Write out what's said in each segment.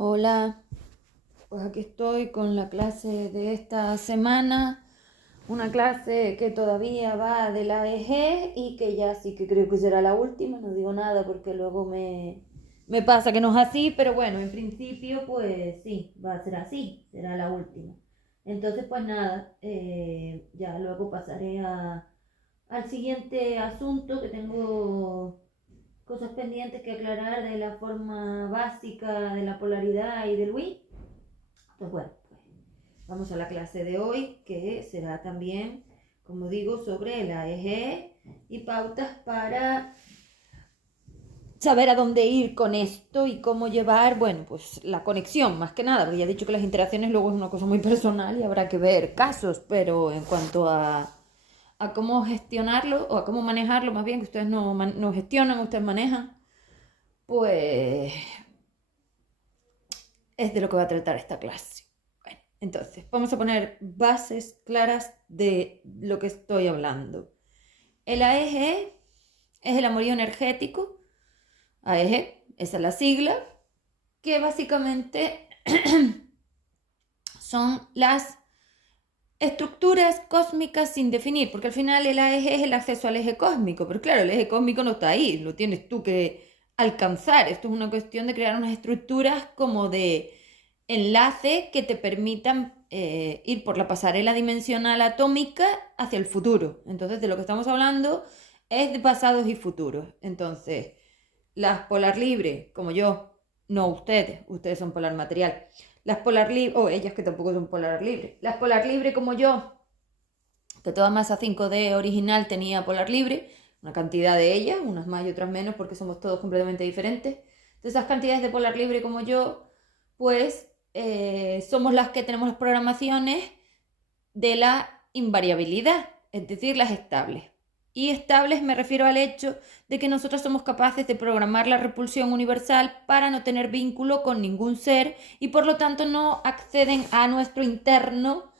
Hola, pues aquí estoy con la clase de esta semana, una clase que todavía va de la EG y que ya sí que creo que será la última, no digo nada porque luego me pasa que no es así, pero bueno, en principio pues sí, va a ser así, será la última. Entonces pues nada, ya luego pasaré al siguiente asunto que tengo cosas pendientes que aclarar de la forma básica de la polaridad y del Wii. Pues bueno, pues vamos a la clase de hoy, que será también, como digo, sobre la EGE y pautas para saber a dónde ir con esto y cómo llevar, bueno, pues la conexión, más que nada, porque ya he dicho que las interacciones luego es una cosa muy personal y habrá que ver casos, pero en cuanto a cómo gestionarlo, o a cómo manejarlo, más bien, que ustedes no gestionan, ustedes manejan, pues es de lo que va a tratar esta clase. Bueno, entonces, vamos a poner bases claras de lo que estoy hablando. El AEG es el amorío energético, AEG, esa es la sigla, que básicamente son las estructuras cósmicas sin definir, porque al final el AEG es el acceso al eje cósmico, pero claro, el eje cósmico no está ahí, lo tienes tú que alcanzar. Esto es una cuestión de crear unas estructuras como de enlace que te permitan ir por la pasarela dimensional atómica hacia el futuro. Entonces, de lo que estamos hablando es de pasados y futuros. Entonces, las polar libre, como yo, no ustedes son polar material. Las polar libre, o ellas que tampoco son polar libre. Las polar libre como yo, que toda masa 5D original tenía polar libre, una cantidad de ellas, unas más y otras menos porque somos todos completamente diferentes. De esas cantidades de polar libre como yo, pues somos las que tenemos las programaciones de la invariabilidad, es decir, las estables. Y estables me refiero al hecho de que nosotros somos capaces de programar la repulsión universal para no tener vínculo con ningún ser y por lo tanto no acceden a nuestro interno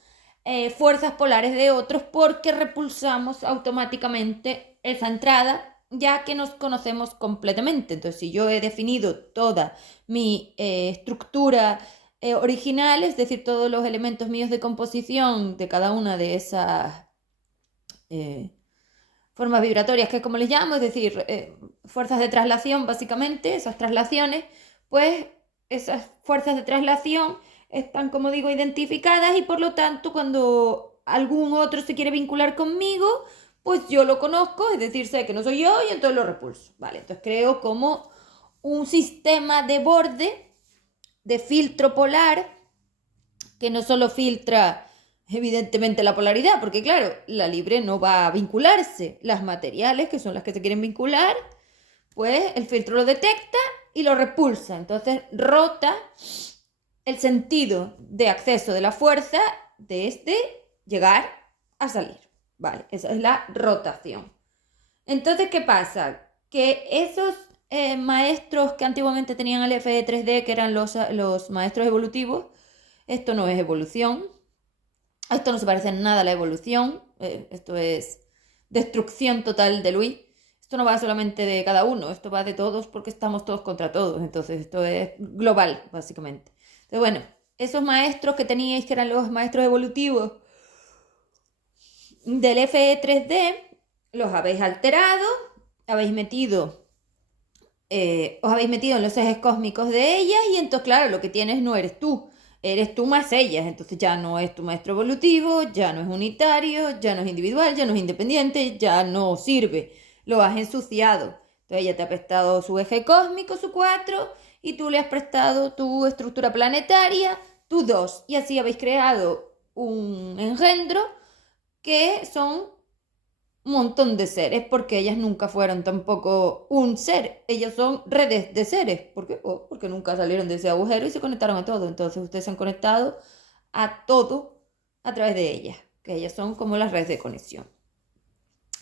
fuerzas polares de otros porque repulsamos automáticamente esa entrada ya que nos conocemos completamente. Entonces, si yo he definido toda mi estructura original, es decir, todos los elementos míos de composición de cada una de esas eh, formas vibratorias, que es como les llamo, es decir, fuerzas de traslación, básicamente, esas traslaciones, pues esas fuerzas de traslación están, como digo, identificadas y por lo tanto cuando algún otro se quiere vincular conmigo, pues yo lo conozco, es decir, sé que no soy yo y entonces lo repulso. Vale, entonces creo como un sistema de borde, de filtro polar, que no solo filtra evidentemente la polaridad, porque claro, la libre no va a vincularse. Las materiales, que son las que se quieren vincular, pues el filtro lo detecta y lo repulsa. Entonces rota el sentido de acceso de la fuerza desde llegar a salir. Vale, esa es la rotación. Entonces, ¿qué pasa? Que esos maestros que antiguamente tenían el FE3D, que eran los maestros evolutivos, esto no es evolución, esto no se parece en nada a la evolución, esto es destrucción total de Luis. Esto no va solamente de cada uno, esto va de todos porque estamos todos contra todos, entonces esto es global, básicamente. Entonces, bueno, esos maestros que teníais, que eran los maestros evolutivos del FE3D, los habéis alterado, habéis metido os habéis metido en los ejes cósmicos de ellas y entonces, claro, lo que tienes no eres tú más ellas, entonces ya no es tu maestro evolutivo, ya no es unitario, ya no es individual, ya no es independiente, ya no sirve, lo has ensuciado. Entonces ella te ha prestado su eje cósmico, su 4, y tú le has prestado tu estructura planetaria, tu 2, y así habéis creado un engendro que son un montón de seres, porque ellas nunca fueron tampoco un ser, ellas son redes de seres. ¿Por qué? Oh, porque nunca salieron de ese agujero y se conectaron a todo. Entonces ustedes se han conectado a todo a través de ellas, que ellas son como las redes de conexión.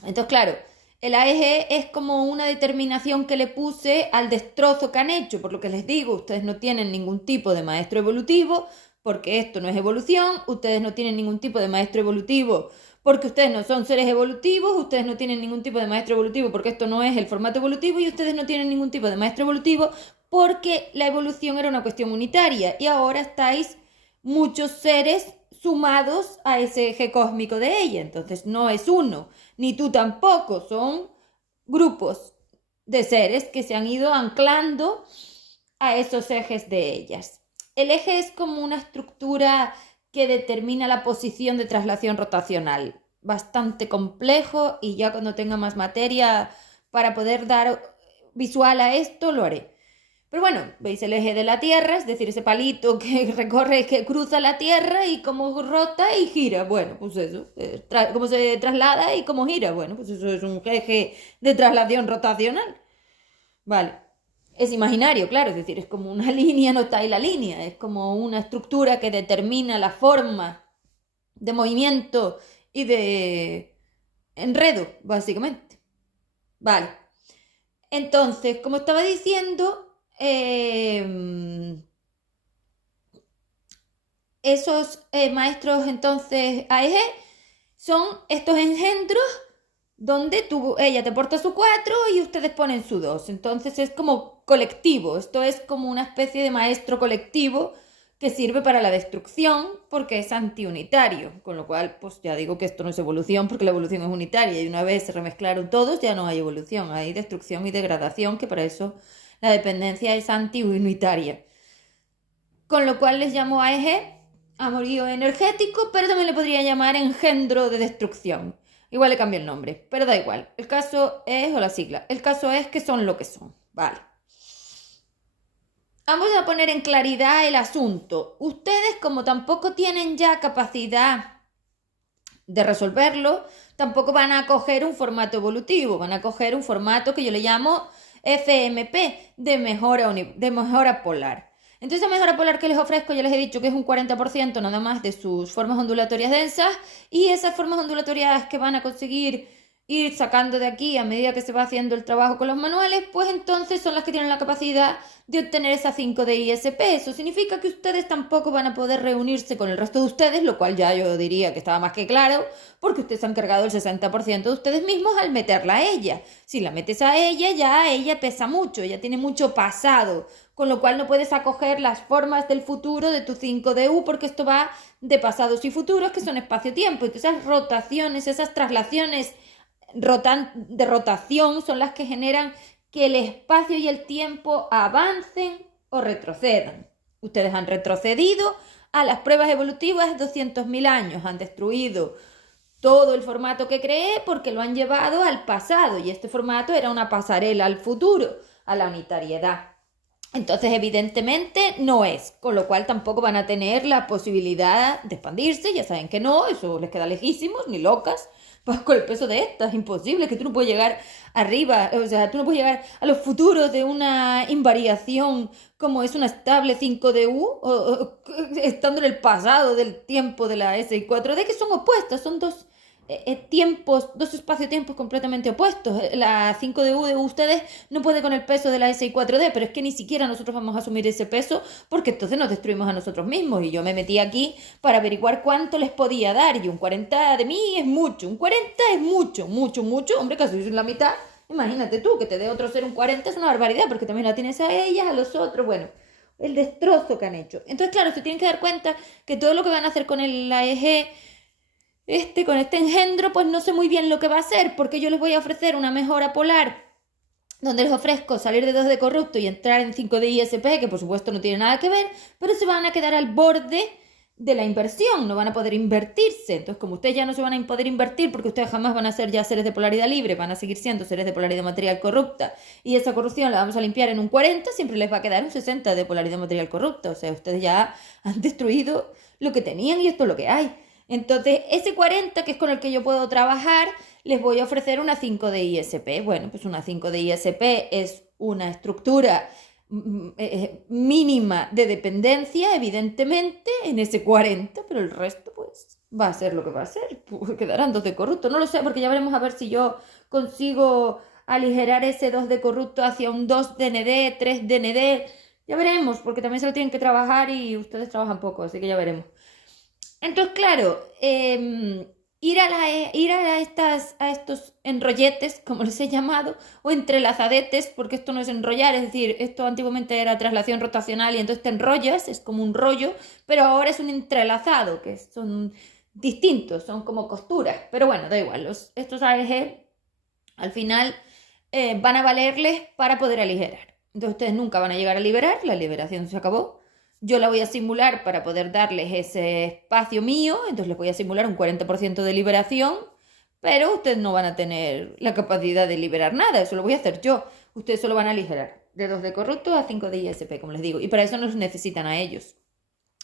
Entonces, claro, el AEG es como una determinación que le puse al destrozo que han hecho, por lo que les digo, ustedes no tienen ningún tipo de maestro evolutivo, porque esto no es evolución, ustedes no tienen ningún tipo de maestro evolutivo porque ustedes no son seres evolutivos, ustedes no tienen ningún tipo de maestro evolutivo porque esto no es el formato evolutivo y ustedes no tienen ningún tipo de maestro evolutivo porque la evolución era una cuestión unitaria y ahora estáis muchos seres sumados a ese eje cósmico de ella. Entonces no es uno, ni tú tampoco, son grupos de seres que se han ido anclando a esos ejes de ellas. El eje es como una estructura que determina la posición de traslación rotacional. Bastante complejo y ya cuando tenga más materia para poder dar visual a esto lo haré. Pero bueno, veis el eje de la Tierra, es decir, ese palito que recorre, que cruza la Tierra y cómo rota y gira. Bueno, pues eso, cómo se traslada y cómo gira. Bueno, pues eso es un eje de traslación rotacional. Vale. Es imaginario, claro, es decir, es como una línea, no está ahí la línea, es como una estructura que determina la forma de movimiento y de enredo, básicamente. Vale. Entonces, como estaba diciendo, esos maestros entonces AEG son estos engendros donde ella te porta su 4 y ustedes ponen su 2. Entonces es como colectivo, esto es como una especie de maestro colectivo que sirve para la destrucción porque es antiunitario, con lo cual pues ya digo que esto no es evolución porque la evolución es unitaria y una vez se remezclaron todos ya no hay evolución, hay destrucción y degradación, que para eso la dependencia es antiunitaria. Con lo cual les llamo AEG, amorío energético, pero también le podría llamar engendro de destrucción. Igual le cambio el nombre, pero da igual. El caso es, o la sigla, el caso es que son lo que son. Vale. Vamos a poner en claridad el asunto. Ustedes, como tampoco tienen ya capacidad de resolverlo, tampoco van a coger un formato evolutivo, van a coger un formato que yo le llamo FMP, de mejora polar. Entonces, la mejora polar que les ofrezco, ya les he dicho que es un 40% nada más de sus formas ondulatorias densas, y esas formas ondulatorias que van a conseguir ir sacando de aquí a medida que se va haciendo el trabajo con los manuales, pues entonces son las que tienen la capacidad de obtener esa 5 de ISP. Eso significa que ustedes tampoco van a poder reunirse con el resto de ustedes, lo cual ya yo diría que estaba más que claro, porque ustedes han cargado el 60% de ustedes mismos al meterla a ella. Si la metes a ella, ya ella pesa mucho, ella tiene mucho pasado, con lo cual no puedes acoger las formas del futuro de tu 5DU porque esto va de pasados y futuros, que son espacio-tiempo, y que esas rotaciones, esas traslaciones de rotación son las que generan que el espacio y el tiempo avancen o retrocedan. Ustedes han retrocedido a las pruebas evolutivas 200.000 años, han destruido todo el formato que creé porque lo han llevado al pasado y este formato era una pasarela al futuro, a la unitariedad. Entonces, evidentemente, no es, con lo cual tampoco van a tener la posibilidad de expandirse, ya saben que no, eso les queda lejísimos, ni locas, pues con el peso de estas, es imposible, que tú no puedes llegar arriba, o sea, tú no puedes llegar a los futuros de una invariación como es una estable 5DU, estando en el pasado del tiempo de la SI4D, que son opuestas, son dos tiempos, dos espacio-tiempos completamente opuestos. La 5DU de ustedes no puede con el peso de la SI4D, pero es que ni siquiera nosotros vamos a asumir ese peso porque entonces nos destruimos a nosotros mismos. Y yo me metí aquí para averiguar cuánto les podía dar y un 40 de mí es mucho, un 40 es mucho, mucho, mucho, hombre, casi es la mitad. Imagínate tú, que te dé otro ser un 40 es una barbaridad porque también la tienes a ellas, a los otros, bueno, el destrozo que han hecho. Entonces, claro, se tienen que dar cuenta que todo lo que van a hacer con el AEG con este engendro, pues no sé muy bien lo que va a hacer, porque yo les voy a ofrecer una mejora polar, donde les ofrezco salir de 2 de corrupto y entrar en 5 de ISP, que por supuesto no tiene nada que ver, pero se van a quedar al borde de la inversión, no van a poder invertirse. Entonces, como ustedes ya no se van a poder invertir, porque ustedes jamás van a ser ya seres de polaridad libre, van a seguir siendo seres de polaridad material corrupta, y esa corrupción la vamos a limpiar en un 40, siempre les va a quedar un 60 de polaridad material corrupta. O sea, ustedes ya han destruido lo que tenían y esto es lo que hay. Entonces, ese 40, que es con el que yo puedo trabajar, les voy a ofrecer una 5 de ISP. Bueno, pues una 5 de ISP es una estructura mínima de dependencia, evidentemente, en ese 40, pero el resto, pues, va a ser lo que va a ser. Pues, quedarán 2 de corrupto. No lo sé, porque ya veremos a ver si yo consigo aligerar ese 2 de corrupto hacia un 2 de ND, 3 de ND. Ya veremos, porque también se lo tienen que trabajar y ustedes trabajan poco, así que ya veremos. Entonces, claro, ir a estos enrolletes, como les he llamado, o entrelazadetes, porque esto no es enrollar, es decir, esto antiguamente era traslación rotacional y entonces te enrollas, es como un rollo, pero ahora es un entrelazado, que son distintos, son como costuras, pero bueno, da igual, estos AEG al final van a valerles para poder aligerar. Entonces ustedes nunca van a llegar a liberar, la liberación se acabó. Yo la voy a simular para poder darles ese espacio mío, entonces les voy a simular un 40% de liberación, pero ustedes no van a tener la capacidad de liberar nada, eso lo voy a hacer yo. Ustedes solo van a aligerar de 2 de corrupto a 5 de ISP, como les digo, y para eso nos necesitan a ellos.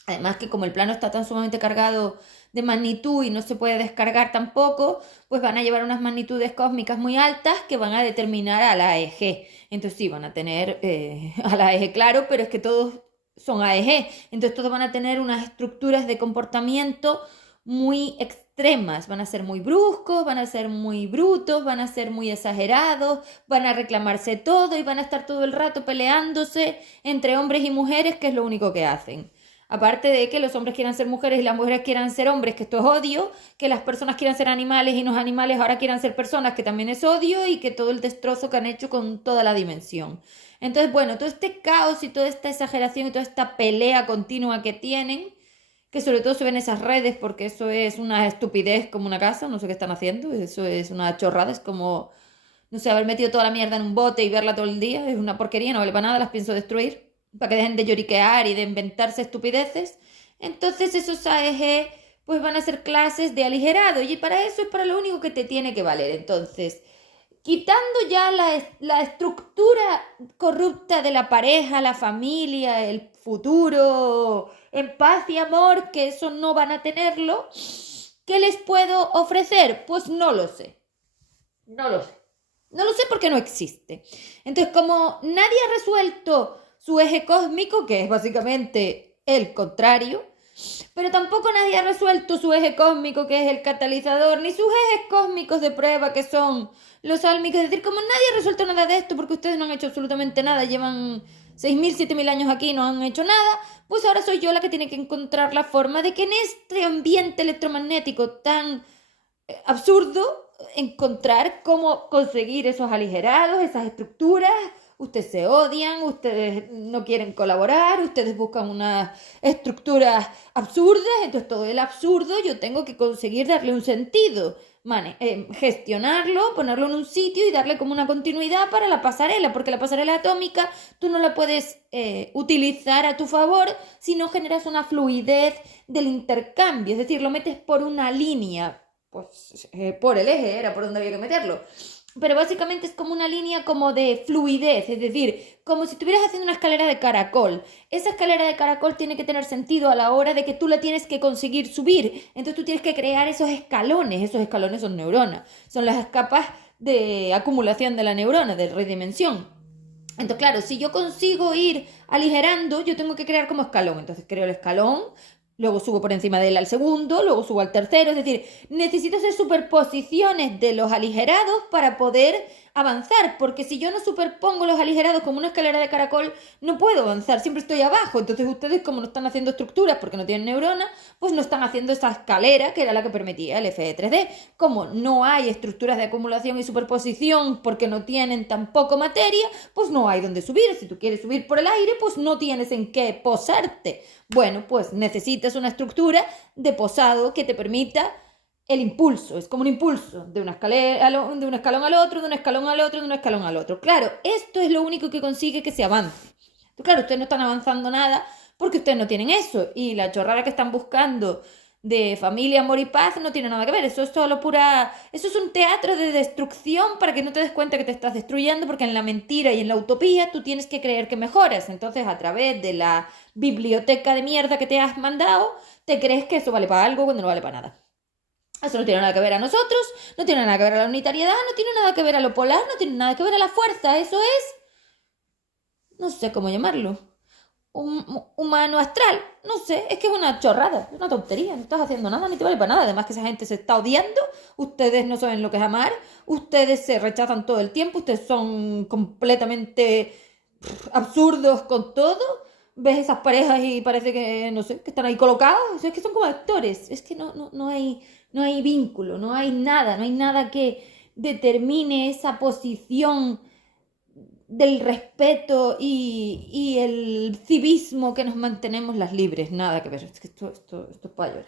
Además que como el plano está tan sumamente cargado de magnitud y no se puede descargar tampoco, pues van a llevar unas magnitudes cósmicas muy altas que van a determinar a la AEG. Entonces sí, van a tener a la AEG claro, pero es que todos son AEG. Entonces todos van a tener unas estructuras de comportamiento muy extremas. Van a ser muy bruscos, van a ser muy brutos, van a ser muy exagerados, van a reclamarse todo y van a estar todo el rato peleándose entre hombres y mujeres, que es lo único que hacen. Aparte de que los hombres quieran ser mujeres y las mujeres quieran ser hombres, que esto es odio, que las personas quieran ser animales y los animales ahora quieran ser personas, que también es odio, y que todo el destrozo que han hecho con toda la dimensión. Entonces, bueno, todo este caos y toda esta exageración y toda esta pelea continua que tienen, que sobre todo se ven esas redes, porque eso es una estupidez como una casa, no sé qué están haciendo, eso es una chorrada, es como, no sé, haber metido toda la mierda en un bote y verla todo el día, es una porquería, no vale para nada, las pienso destruir para que dejen de lloriquear y de inventarse estupideces. Entonces esos AEG pues van a ser clases de aligerado y para eso es para lo único que te tiene que valer. Entonces, quitando ya la estructura corrupta de la pareja, la familia, el futuro en paz y amor, que eso no van a tenerlo, ¿qué les puedo ofrecer? Pues no lo sé. No lo sé. No lo sé porque no existe. Entonces, como nadie ha resuelto su eje cósmico, que es básicamente el contrario, pero tampoco nadie ha resuelto su eje cósmico, que es el catalizador, ni sus ejes cósmicos de prueba, que son los álmicos. Es decir, como nadie ha resuelto nada de esto, porque ustedes no han hecho absolutamente nada, llevan 6.000, 7.000 años aquí y no han hecho nada, pues ahora soy yo la que tiene que encontrar la forma de que en este ambiente electromagnético tan absurdo, encontrar cómo conseguir esos aligerados, esas estructuras. Ustedes se odian, ustedes no quieren colaborar, ustedes buscan unas estructuras absurdas, entonces todo el absurdo yo tengo que conseguir darle un sentido, gestionarlo, ponerlo en un sitio y darle como una continuidad para la pasarela, porque la pasarela atómica tú no la puedes utilizar a tu favor si no generas una fluidez del intercambio, es decir, lo metes por una línea, pues por el eje era por donde había que meterlo. Pero básicamente es como una línea como de fluidez, es decir, como si estuvieras haciendo una escalera de caracol. Esa escalera de caracol tiene que tener sentido a la hora de que tú la tienes que conseguir subir. Entonces tú tienes que crear esos escalones son neuronas, son las capas de acumulación de la neurona, de redimensión. Entonces, claro, si yo consigo ir aligerando, yo tengo que crear como escalón. Entonces creo el escalón, luego subo por encima de él al segundo, luego subo al tercero, es decir, necesito hacer superposiciones de los aligerados para poder avanzar, porque si yo no superpongo los aligerados como una escalera de caracol, no puedo avanzar, siempre estoy abajo. Entonces ustedes, como no están haciendo estructuras porque no tienen neuronas, pues no están haciendo esa escalera que era la que permitía el FE3D. Como no hay estructuras de acumulación y superposición porque no tienen tampoco materia, pues no hay donde subir. Si tú quieres subir por el aire, pues no tienes en qué posarte. Bueno, pues necesitas una estructura de posado que te permita el impulso. Es como un impulso de una escalera, de un escalón al otro, de un escalón al otro, de un escalón al otro. Claro, esto es lo único que consigue que se avance. Entonces, claro, ustedes no están avanzando nada porque ustedes no tienen eso. Y la chorrada que están buscando de familia, amor y paz no tiene nada que ver. Eso es solo pura... Eso es un teatro de destrucción para que no te des cuenta que te estás destruyendo, porque en la mentira y en la utopía tú tienes que creer que mejoras. Entonces, a través de la biblioteca de mierda que te has mandado, te crees que eso vale para algo cuando no vale para nada. Eso no tiene nada que ver a nosotros, no tiene nada que ver a la unitariedad, no tiene nada que ver a lo polar, no tiene nada que ver a la fuerza. Eso es... no sé cómo llamarlo. Humano astral, no sé, es que es una chorrada, es una tontería, no estás haciendo nada, ni te vale para nada. Además que esa gente se está odiando, ustedes no saben lo que es amar, ustedes se rechazan todo el tiempo, ustedes son completamente absurdos con todo. ves esas parejas y parece que, no sé, que están ahí colocados, es que son como actores, es que no hay vínculo, no hay nada que determine esa posición del respeto y el civismo que nos mantenemos las libres, nada que ver, es que esto es para llorar.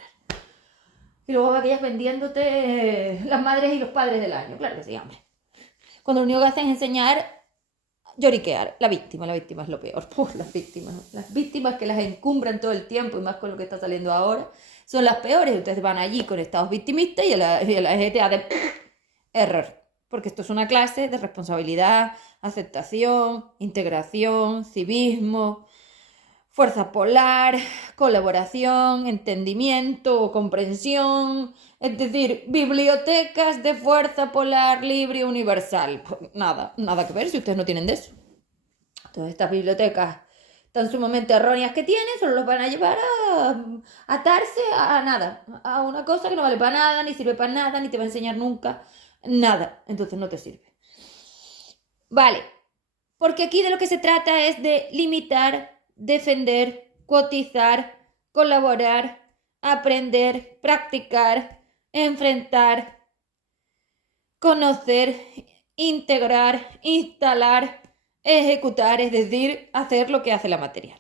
Y luego aquellas vendiéndote las madres y los padres del año, claro que sí, hombre. Cuando lo único que hacen es enseñar lloriquear. La víctima es lo peor. Las víctimas que las encumbran todo el tiempo y más con lo que está saliendo ahora, son las peores. Ustedes van allí con estados victimistas y la gente hace error. Porque esto es una clase de responsabilidad, aceptación, integración, civismo, fuerza polar, colaboración, entendimiento, comprensión, es decir, bibliotecas de fuerza polar libre universal. Pues nada que ver si ustedes no tienen de eso. Todas estas bibliotecas tan sumamente erróneas que tienen solo los van a llevar a atarse a nada, a una cosa que no vale para nada, ni sirve para nada, ni te va a enseñar nunca nada. Entonces no te sirve. Vale, porque aquí de lo que se trata es de limitar, defender, cotizar, colaborar, aprender, practicar, enfrentar, conocer, integrar, instalar, ejecutar, es decir, hacer lo que hace la material.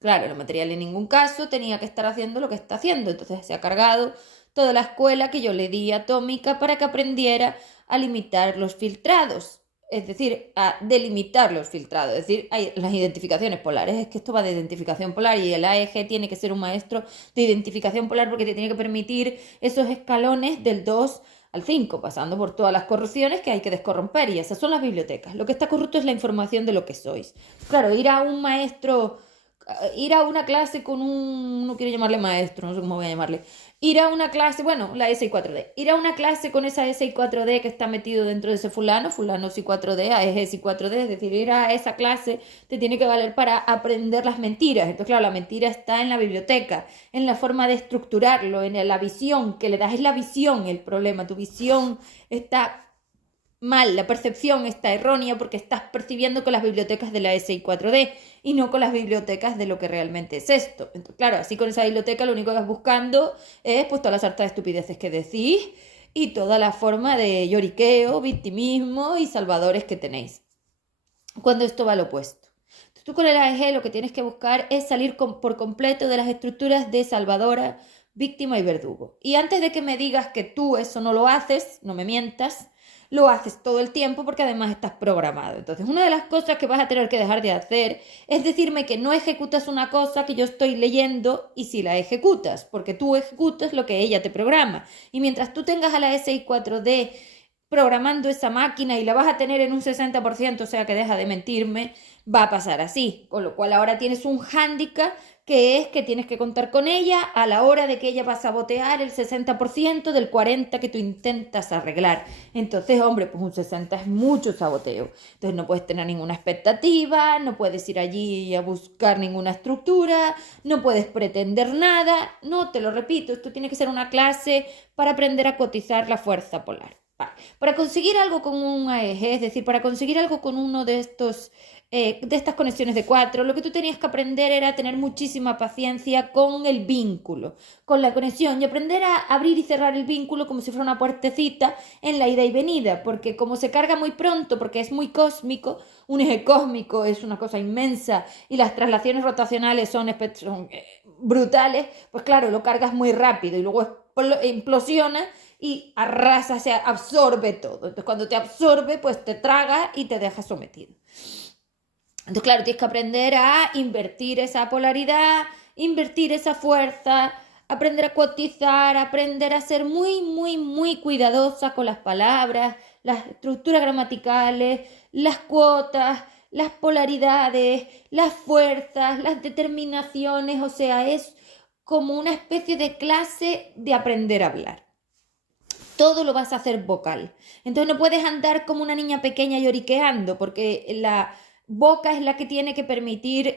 Claro, la material en ningún caso tenía que estar haciendo lo que está haciendo, entonces se ha cargado toda la escuela que yo le di atómica para que aprendiera a limitar los filtrados. Es decir, a delimitar los filtrados, es decir, hay las identificaciones polares, es que esto va de identificación polar y el AEG tiene que ser un maestro de identificación polar porque te tiene que permitir esos escalones del 2 al 5, pasando por todas las corrupciones que hay que descorromper y esas son las bibliotecas. Lo que está corrupto es la información de lo que sois. Claro, ir a un maestro, ir a una clase con un, no quiero llamarle maestro, no sé cómo voy a llamarle, ir a una clase, bueno, la SI 4D, ir a una clase con esa SI 4D que está metido dentro de ese fulano SI 4D, AEG SI 4D, es decir, ir a esa clase te tiene que valer para aprender las mentiras. Entonces, claro, la mentira está en la biblioteca, en la forma de estructurarlo, en la visión que le das, es la visión el problema, tu visión está mal, la percepción está errónea porque estás percibiendo con las bibliotecas de la SI 4D y no con las bibliotecas de lo que realmente es esto. Entonces, claro, así con esa biblioteca lo único que vas buscando es pues todas las hartas estupideces que decís y toda la forma de lloriqueo, victimismo y salvadores que tenéis. Cuando esto va al opuesto. Entonces, tú con el AEG lo que tienes que buscar es salir por completo de las estructuras de salvadora, víctima y verdugo. Y antes de que me digas que tú eso no lo haces, no me mientas, lo haces todo el tiempo porque además estás programado. Entonces, una de las cosas que vas a tener que dejar de hacer es decirme que no ejecutas una cosa que yo estoy leyendo y si la ejecutas, porque tú ejecutas lo que ella te programa. Y mientras tú tengas a la SI 4D programando esa máquina y la vas a tener en un 60%, o sea que deja de mentirme, va a pasar así. Con lo cual ahora tienes un hándicap que es que tienes que contar con ella a la hora de que ella va a sabotear el 60% del 40% que tú intentas arreglar. Entonces, hombre, pues un 60% es mucho saboteo. Entonces no puedes tener ninguna expectativa, no puedes ir allí a buscar ninguna estructura, no puedes pretender nada. No, te lo repito, esto tiene que ser una clase para aprender a cotizar la fuerza polar. Vale. Para conseguir algo con un AEG, es decir, para conseguir algo con uno de estas conexiones de 4, lo que tú tenías que aprender era tener muchísima paciencia con el vínculo, con la conexión y aprender a abrir y cerrar el vínculo como si fuera una puertecita en la ida y venida, porque como se carga muy pronto, porque es muy cósmico, un eje cósmico es una cosa inmensa y las traslaciones rotacionales son brutales, pues claro, lo cargas muy rápido y luego implosiona y arrasa, se absorbe todo. Entonces cuando te absorbe, pues te traga y te deja sometido. Entonces, claro, tienes que aprender a invertir esa polaridad, invertir esa fuerza, aprender a cotizar, aprender a ser muy, muy, muy cuidadosa con las palabras, las estructuras gramaticales, las cuotas, las polaridades, las fuerzas, las determinaciones, o sea, es como una especie de clase de aprender a hablar. Todo lo vas a hacer vocal. Entonces no puedes andar como una niña pequeña lloriqueando, porque la boca es la que tiene que permitir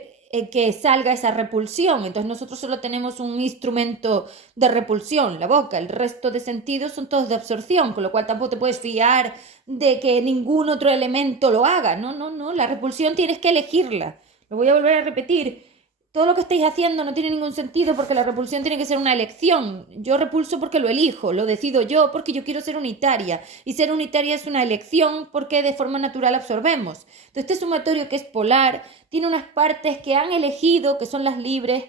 que salga esa repulsión. Entonces nosotros solo tenemos un instrumento de repulsión, la boca. El resto de sentidos son todos de absorción, con lo cual tampoco te puedes fiar de que ningún otro elemento lo haga. No. La repulsión tienes que elegirla. Lo voy a volver a repetir. Todo lo que estáis haciendo no tiene ningún sentido porque la repulsión tiene que ser una elección. Yo repulso porque lo elijo, lo decido yo porque yo quiero ser unitaria. Y ser unitaria es una elección porque de forma natural absorbemos. Entonces, este sumatorio que es polar tiene unas partes que han elegido, que son las libres,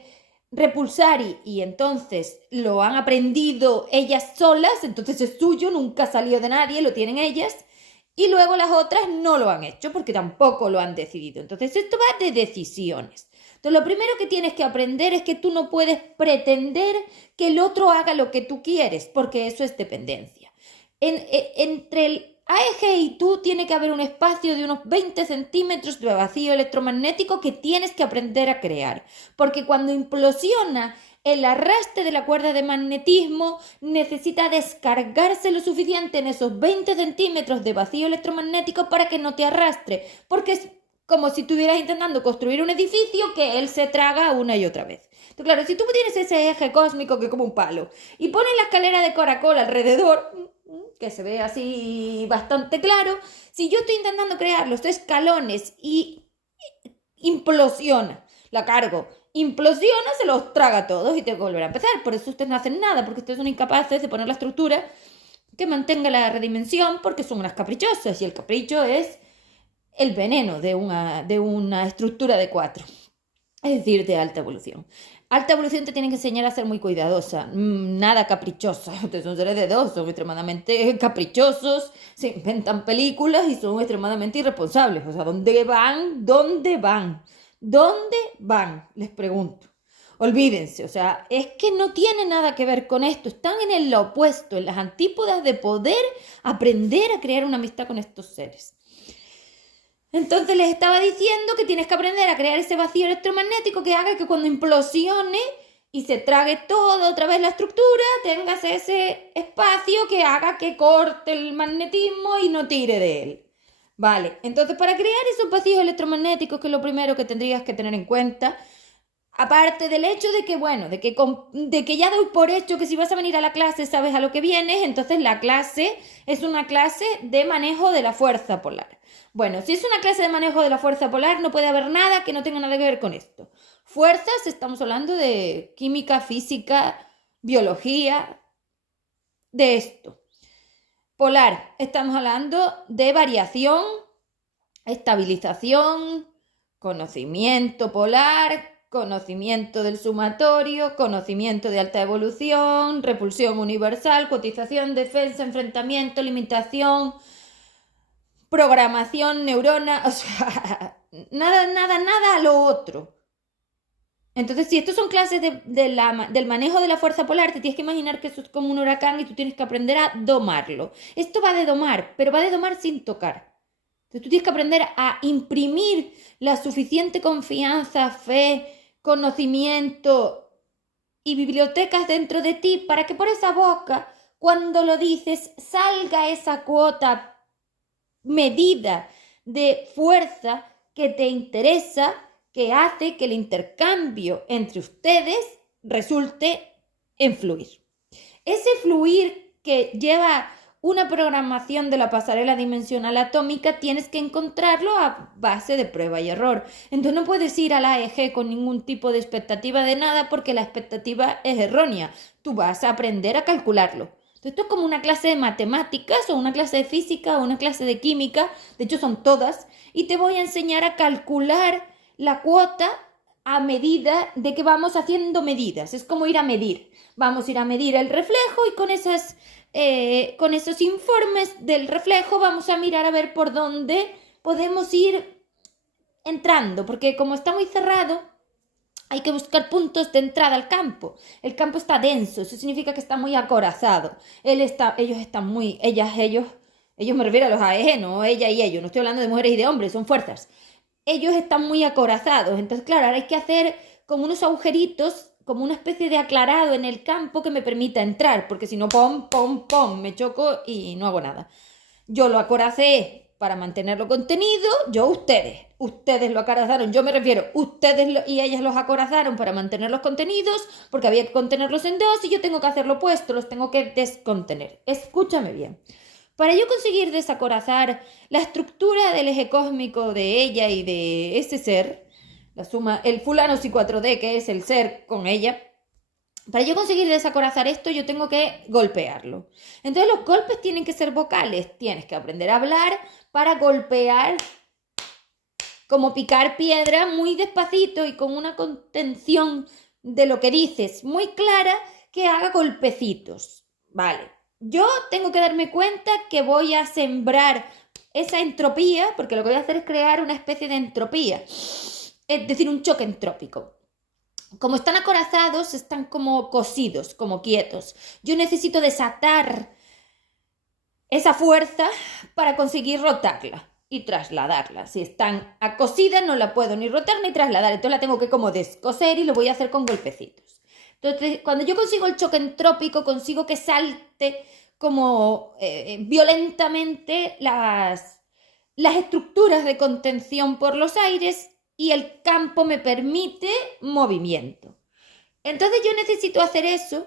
repulsar y entonces lo han aprendido ellas solas, entonces es suyo, nunca ha salido de nadie, lo tienen ellas. Y luego las otras no lo han hecho porque tampoco lo han decidido. Entonces, esto va de decisiones. Entonces, lo primero que tienes que aprender es que tú no puedes pretender que el otro haga lo que tú quieres, porque eso es dependencia. Entre el AEG y tú tiene que haber un espacio de unos 20 centímetros de vacío electromagnético que tienes que aprender a crear, porque cuando implosiona el arrastre de la cuerda de magnetismo necesita descargarse lo suficiente en esos 20 centímetros de vacío electromagnético para que no te arrastre, porque es como si estuvieras intentando construir un edificio que él se traga una y otra vez. Entonces, claro, si tú tienes ese eje cósmico que es como un palo y pones la escalera de caracol alrededor, que se ve así bastante claro, si yo estoy intentando crear los escalones y implosiona, la cargo, implosiona, se los traga todos y tengo que volver a empezar. Por eso ustedes no hacen nada, porque ustedes son incapaces de poner la estructura que mantenga la redimensión, porque son unas caprichosas y el capricho es el veneno de una estructura de 4, es decir, de alta evolución. Alta evolución te tiene que enseñar a ser muy cuidadosa, nada caprichosa. Ustedes son seres de 2, son extremadamente caprichosos, se inventan películas y son extremadamente irresponsables. O sea, ¿dónde van? ¿Dónde van? ¿Dónde van? Les pregunto. Olvídense, o sea, es que no tiene nada que ver con esto. Están en lo opuesto, en las antípodas de poder aprender a crear una amistad con estos seres. Entonces les estaba diciendo que tienes que aprender a crear ese vacío electromagnético que haga que cuando implosione y se trague todo otra vez la estructura, tengas ese espacio que haga que corte el magnetismo y no tire de él. Vale, entonces para crear esos vacíos electromagnéticos, que es lo primero que tendrías que tener en cuenta, aparte del hecho de que, bueno, de que ya doy por hecho que si vas a venir a la clase sabes a lo que vienes, entonces la clase es una clase de manejo de la fuerza polar. Bueno, si es una clase de manejo de la fuerza polar, no puede haber nada que no tenga nada que ver con esto. Fuerzas, estamos hablando de química, física, biología, de esto. Polar, estamos hablando de variación, estabilización, conocimiento polar, conocimiento del sumatorio, conocimiento de alta evolución, repulsión universal, cotización, defensa, enfrentamiento, limitación, programación, neurona, o sea, nada a lo otro. Entonces, si estos son clases del manejo de la fuerza polar, te tienes que imaginar que eso es como un huracán y tú tienes que aprender a domarlo. Esto va de domar, pero va de domar sin tocar. Entonces, tú tienes que aprender a imprimir la suficiente confianza, fe, conocimiento y bibliotecas dentro de ti para que por esa boca, cuando lo dices, salga esa cuota medida de fuerza que te interesa, que hace que el intercambio entre ustedes resulte en fluir. Ese fluir que lleva una programación de la pasarela dimensional atómica tienes que encontrarlo a base de prueba y error. Entonces no puedes ir a la AEG con ningún tipo de expectativa de nada porque la expectativa es errónea. Tú vas a aprender a calcularlo. Esto es como una clase de matemáticas o una clase de física o una clase de química, de hecho son todas, y te voy a enseñar a calcular la cuota a medida de que vamos haciendo medidas. Es como ir a medir. Vamos a ir a medir el reflejo y con esos informes del reflejo vamos a mirar a ver por dónde podemos ir entrando, porque como está muy cerrado, hay que buscar puntos de entrada al campo. El campo está denso, eso significa que está muy acorazado. Ellos están muy, ellos me refiero a los AEG, no ella y ellos, no estoy hablando de mujeres y de hombres, son fuerzas. Ellos están muy acorazados, entonces claro, ahora hay que hacer como unos agujeritos, como una especie de aclarado en el campo que me permita entrar, porque si no, pom, me choco y no hago nada. Yo lo acoracé para mantenerlo contenido, ustedes lo acorazaron, yo me refiero, y ellas los acorazaron para mantener los contenidos, porque había que contenerlos en 2 y yo tengo que hacerlo opuesto, los tengo que descontener. Escúchame bien. Para yo conseguir desacorazar la estructura del eje cósmico de ella y de ese ser, la suma, el fulano si 4D, que es el ser con ella. Para yo conseguir desacorazar esto, yo tengo que golpearlo. Entonces los golpes tienen que ser vocales. Tienes que aprender a hablar para golpear, como picar piedra muy despacito y con una contención de lo que dices muy clara, que haga golpecitos. Vale. Yo tengo que darme cuenta que voy a sembrar esa entropía, porque lo que voy a hacer es crear una especie de entropía. Es decir, un choque entrópico. Como están acorazados, están como cosidos, como quietos. Yo necesito desatar esa fuerza para conseguir rotarla y trasladarla. Si están acosidas, no la puedo ni rotar ni trasladar. Entonces la tengo que como descoser y lo voy a hacer con golpecitos. Entonces, cuando yo consigo el choque entrópico, consigo que salte como violentamente las estructuras de contención por los aires y el campo me permite movimiento. Entonces yo necesito hacer eso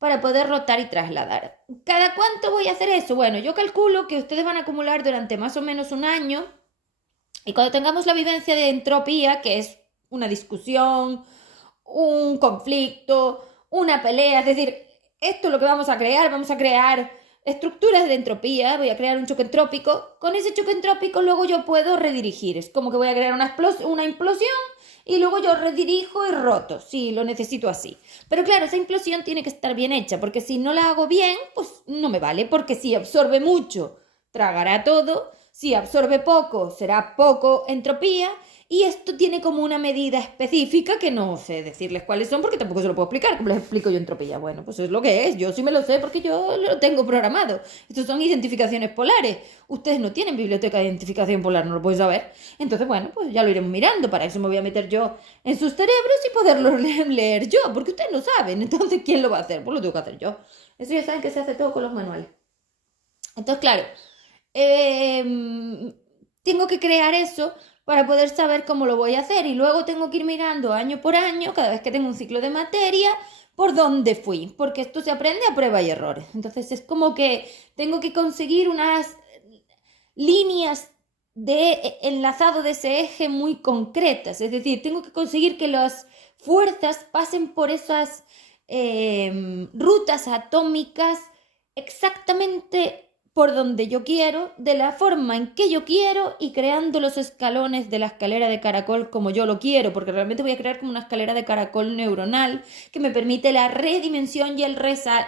para poder rotar y trasladar. ¿Cada cuánto voy a hacer eso? Bueno, yo calculo que ustedes van a acumular durante más o menos un año y cuando tengamos la vivencia de entropía, que es una discusión, un conflicto, una pelea, es decir, esto es lo que vamos a crear estructuras de entropía, voy a crear un choque entrópico, con ese choque entrópico luego yo puedo redirigir, es como que voy a crear una implosión y luego yo redirijo y roto, sí, lo necesito así. Pero claro, esa implosión tiene que estar bien hecha, porque si no la hago bien, pues no me vale, porque si absorbe mucho, tragará todo, si absorbe poco, será poco entropía, y esto tiene como una medida específica que no sé decirles cuáles son porque tampoco se lo puedo explicar. ¿Cómo les explico yo entropía? Bueno, pues es lo que es. Yo sí me lo sé porque yo lo tengo programado. Estos son identificaciones polares. Ustedes no tienen biblioteca de identificación polar, no lo pueden saber. Entonces, bueno, pues ya lo iremos mirando. Para eso me voy a meter yo en sus cerebros y poderlo leer yo, porque ustedes no saben. Entonces, ¿quién lo va a hacer? Pues lo tengo que hacer yo. Eso ya saben que se hace todo con los manuales. Entonces, claro, tengo que crear eso para poder saber cómo lo voy a hacer y luego tengo que ir mirando año por año, cada vez que tengo un ciclo de materia, por dónde fui, porque esto se aprende a prueba y errores. Entonces es como que tengo que conseguir unas líneas de enlazado de ese eje muy concretas, es decir, tengo que conseguir que las fuerzas pasen por esas rutas atómicas exactamente por donde yo quiero, de la forma en que yo quiero y creando los escalones de la escalera de caracol como yo lo quiero, porque realmente voy a crear como una escalera de caracol neuronal que me permite la redimensión y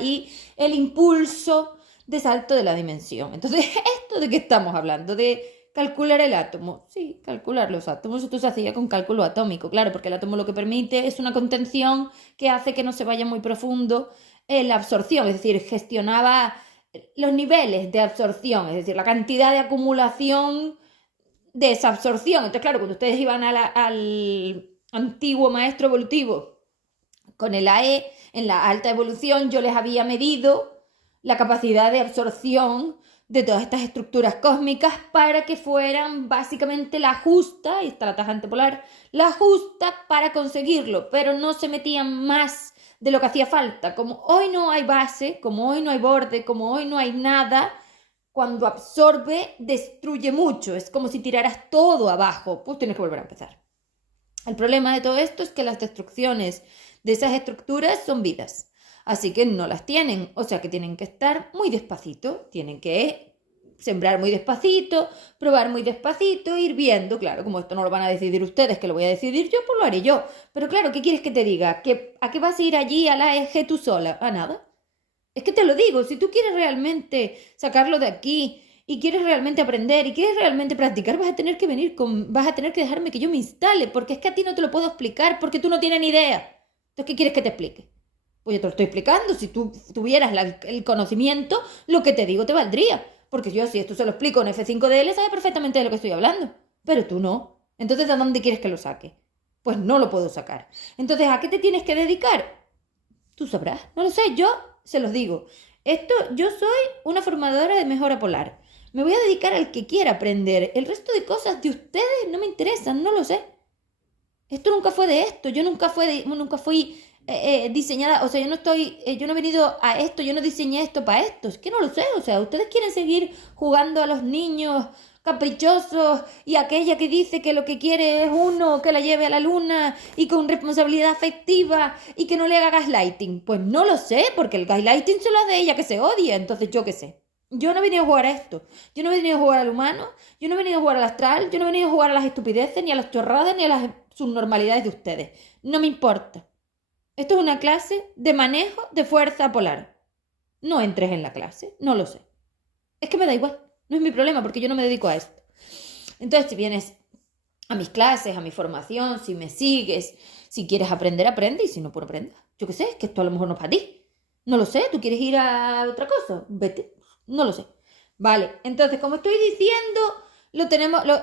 y el impulso de salto de la dimensión. Entonces, ¿esto de qué estamos hablando? ¿De calcular el átomo? Sí, calcular los átomos. Esto se hacía con cálculo atómico, claro, porque el átomo lo que permite es una contención que hace que no se vaya muy profundo en la absorción, es decir, gestionaba los niveles de absorción, es decir, la cantidad de acumulación de esa absorción. Entonces, claro, cuando ustedes iban al antiguo maestro evolutivo con el AE, en la alta evolución, yo les había medido la capacidad de absorción de todas estas estructuras cósmicas para que fueran básicamente la justa, y está la tajante polar, la justa para conseguirlo, pero no se metían más de lo que hacía falta. Como hoy no hay base, como hoy no hay borde, como hoy no hay nada, cuando absorbe, destruye mucho. Es como si tiraras todo abajo, pues tienes que volver a empezar. El problema de todo esto es que las destrucciones de esas estructuras son vidas, así que no las tienen, o sea que tienen que estar muy despacito, tienen que sembrar muy despacito, probar muy despacito, ir viendo, claro, como esto no lo van a decidir ustedes, que lo voy a decidir yo, pues lo haré yo. Pero claro, ¿qué quieres que te diga? ¿A qué vas a ir allí a la EG tú sola? ¿A nada? Es que te lo digo, si tú quieres realmente sacarlo de aquí y quieres realmente aprender y quieres realmente practicar, vas a tener que vas a tener que dejarme que yo me instale, porque es que a ti no te lo puedo explicar porque tú no tienes ni idea. Entonces, ¿qué quieres que te explique? Pues yo te lo estoy explicando, si tú tuvieras el conocimiento, lo que te digo te valdría. Porque yo, si esto se lo explico en F5DL, sabe perfectamente de lo que estoy hablando. Pero tú no. Entonces, ¿a dónde quieres que lo saque? Pues no lo puedo sacar. Entonces, ¿a qué te tienes que dedicar? Tú sabrás. No lo sé, yo se los digo. Yo soy una formadora de mejora polar. Me voy a dedicar al que quiera aprender. El resto de cosas de ustedes no me interesan, no lo sé. Esto nunca fue de esto. Yo nunca fui diseñada, o sea, yo no he venido a esto, yo no diseñé esto para esto, es que no lo sé, o sea, ustedes quieren seguir jugando a los niños caprichosos y aquella que dice que lo que quiere es uno que la lleve a la luna y con responsabilidad afectiva y que no le haga gaslighting. Pues no lo sé, porque el gaslighting se lo hace ella que se odia, entonces yo qué sé. Yo no he venido a jugar a esto. Yo no he venido a jugar al humano, yo no he venido a jugar al astral, yo no he venido a jugar a las estupideces, ni a las chorradas, ni a las subnormalidades de ustedes. No me importa. Esto es una clase de manejo de fuerza polar. No entres en la clase, no lo sé. Es que me da igual, no es mi problema porque yo no me dedico a esto. Entonces, si vienes a mis clases, a mi formación, si me sigues, si quieres aprender, aprende, y si no, pues aprenda. Yo qué sé, es que esto a lo mejor no es para ti. No lo sé, ¿tú quieres ir a otra cosa? Vete. No lo sé. Vale, entonces, como estoy diciendo,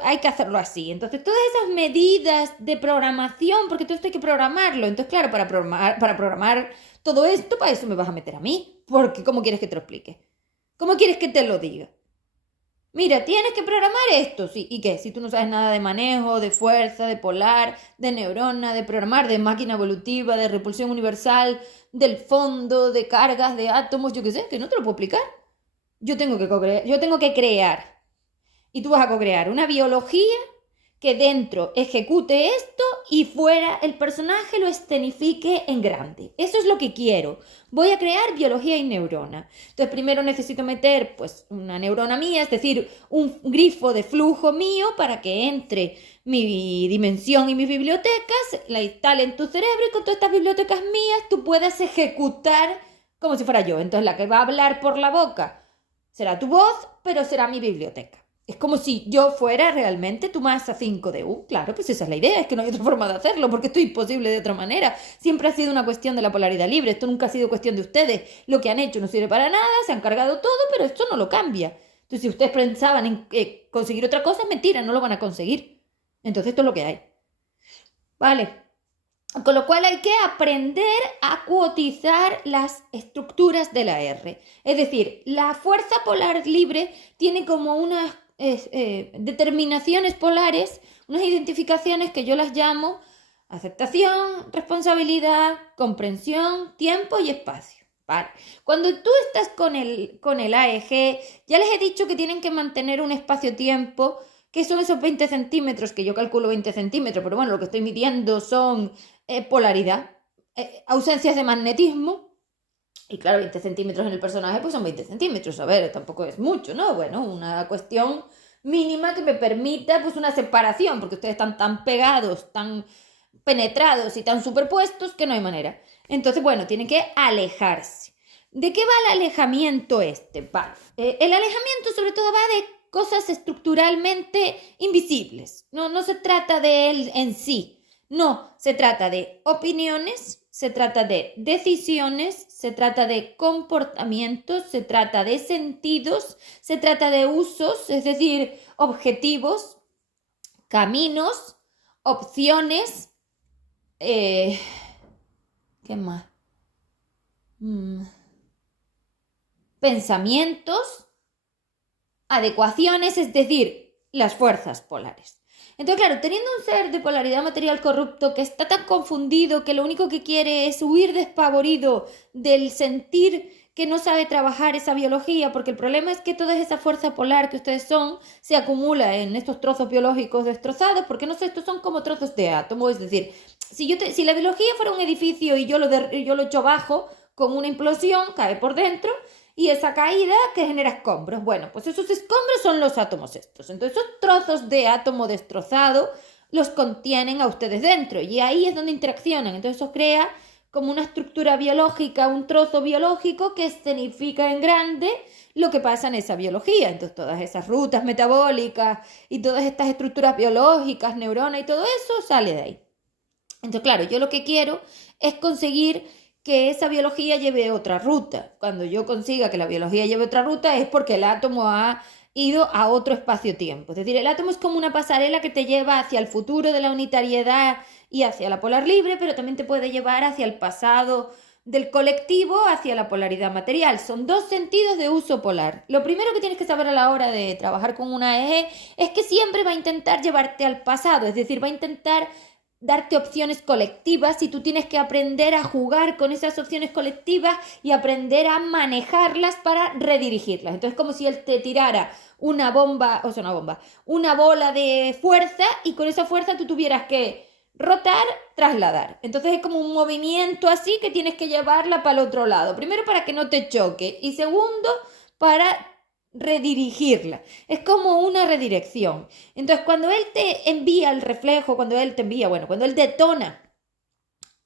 hay que hacerlo así. Entonces, todas esas medidas de programación, porque todo esto hay que programarlo. Entonces, claro, para programar todo esto, para eso me vas a meter a mí. Porque, ¿cómo quieres que te lo explique? ¿Cómo quieres que te lo diga? Mira, tienes que programar esto, sí. ¿Y qué? Si tú no sabes nada de manejo, de fuerza, de polar, de neurona, de programar, de máquina evolutiva, de repulsión universal, del fondo, de cargas, de átomos, yo qué sé, que no te lo puedo explicar. Yo tengo que crear. Y tú vas a co-crear una biología que dentro ejecute esto y fuera el personaje lo escenifique en grande. Eso es lo que quiero. Voy a crear biología y neurona. Entonces primero necesito meter pues una neurona mía, es decir, un grifo de flujo mío para que entre mi dimensión y mis bibliotecas, la instale en tu cerebro y con todas estas bibliotecas mías tú puedas ejecutar como si fuera yo. Entonces la que va a hablar por la boca será tu voz, pero será mi biblioteca. Es como si yo fuera realmente tu masa 5D. Claro, pues esa es la idea, es que no hay otra forma de hacerlo, porque esto es imposible de otra manera. Siempre ha sido una cuestión de la polaridad libre, esto nunca ha sido cuestión de ustedes. Lo que han hecho no sirve para nada, se han cargado todo, pero esto no lo cambia. Entonces, si ustedes pensaban en conseguir otra cosa, es mentira, no lo van a conseguir. Entonces, esto es lo que hay. Vale. Con lo cual hay que aprender a cuotizar las estructuras de la R. Es decir, la fuerza polar libre tiene como unas determinaciones polares, unas identificaciones que yo las llamo aceptación, responsabilidad, comprensión, tiempo y espacio. Vale. Cuando tú estás con el AEG, ya les he dicho que tienen que mantener un espacio-tiempo, que son esos 20 centímetros, que yo calculo 20 centímetros, pero bueno, lo que estoy midiendo son polaridad, ausencias de magnetismo, y claro, 20 centímetros en el personaje pues son 20 centímetros, a ver, tampoco es mucho, ¿no? Bueno, una cuestión mínima que me permita pues una separación, porque ustedes están tan pegados, tan penetrados y tan superpuestos que no hay manera. Entonces, bueno, tienen que alejarse. ¿De qué va el alejamiento este? Vale. El alejamiento sobre todo va de cosas estructuralmente invisibles. No se trata de él en sí. No, se trata de opiniones, se trata de decisiones, se trata de comportamientos, se trata de sentidos, se trata de usos, es decir, objetivos, caminos, opciones. ¿Qué más? Pensamientos, adecuaciones, es decir, las fuerzas polares. Entonces, claro, teniendo un ser de polaridad material corrupto que está tan confundido que lo único que quiere es huir despavorido del sentir que no sabe trabajar esa biología, porque el problema es que toda esa fuerza polar que ustedes son se acumula en estos trozos biológicos destrozados, porque no sé, estos son como trozos de átomo, es decir, si la biología fuera un edificio y yo lo echo abajo con una implosión, cae por dentro, y esa caída que genera escombros. Bueno, pues esos escombros son los átomos estos. Entonces esos trozos de átomo destrozado los contienen a ustedes dentro y ahí es donde interaccionan. Entonces eso crea como una estructura biológica, un trozo biológico que escenifica en grande lo que pasa en esa biología. Entonces todas esas rutas metabólicas y todas estas estructuras biológicas, neuronas y todo eso sale de ahí. Entonces claro, yo lo que quiero es conseguir que esa biología lleve otra ruta. Cuando yo consiga que la biología lleve otra ruta es porque el átomo ha ido a otro espacio-tiempo. Es decir, el átomo es como una pasarela que te lleva hacia el futuro de la unitariedad y hacia la polar libre, pero también te puede llevar hacia el pasado del colectivo, hacia la polaridad material. Son dos sentidos de uso polar. Lo primero que tienes que saber a la hora de trabajar con una AEG es que siempre va a intentar llevarte al pasado, es decir, va a intentar darte opciones colectivas y tú tienes que aprender a jugar con esas opciones colectivas y aprender a manejarlas para redirigirlas. Entonces, como si él te tirara una bomba, o sea, una bomba, una bola de fuerza y con esa fuerza tú tuvieras que rotar, trasladar. Entonces es como un movimiento así que tienes que llevarla para el otro lado. Primero para que no te choque y segundo para redirigirla. Es como una redirección. Entonces cuando él te envía el reflejo, cuando él te envía, bueno, cuando él detona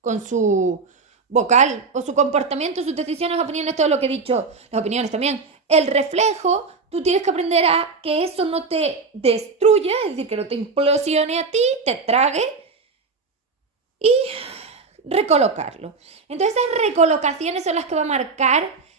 con su vocal o su comportamiento, sus decisiones, opiniones, todo lo que he dicho, las opiniones también, el reflejo, tú tienes que aprender a que eso no te destruya, es decir, que no te implosione a ti, te trague y recolocarlo. Entonces esas recolocaciones son las que va a marcar